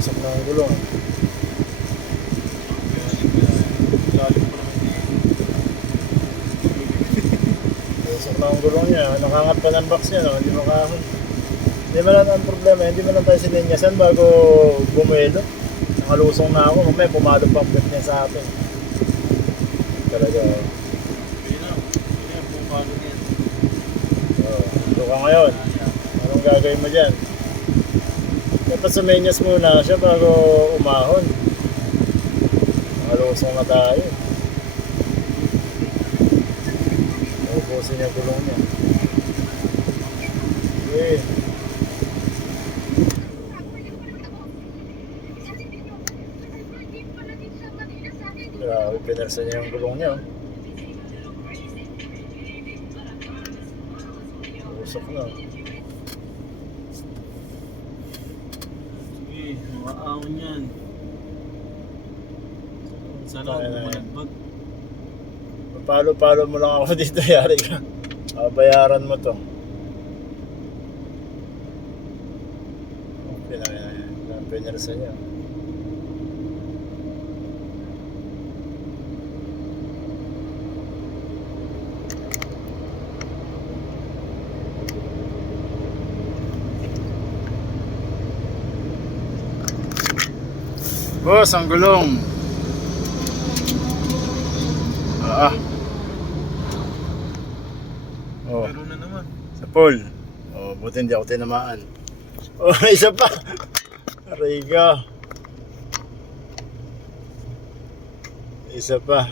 Usap na ang gulong. Usap na ang gulong niya. Nakangat pa ng box niya, no? Hindi makahon. Hindi man lang ang problema, hindi man lang tayo sininyasan bago bumuelo. Nakalusong na ako, mamaya pumalo pa ang niya sa atin. Talaga. Hindi na pumalo niyan. Ito ka ngayon. Anong gagawin mo dyan? Dapat sumenyas muna siya bago umahon. Nakalusong na tayo. Ubusin niya gulong niya. Okay. Grabe, pinarsa niya yung gulong niya. Usok na. Sige, maaawon yan. Sana ako bumalagbag. Palo-palo mo lang ako dito, yari ka. Bayaran mo to. Okay na yan. Pinarsa niya. Boss, ang gulong. Oh, Pero na naman. sa pool. Oh, buti hindi ako tinamaan. Oh, isa pa. Aray ka. Isa pa.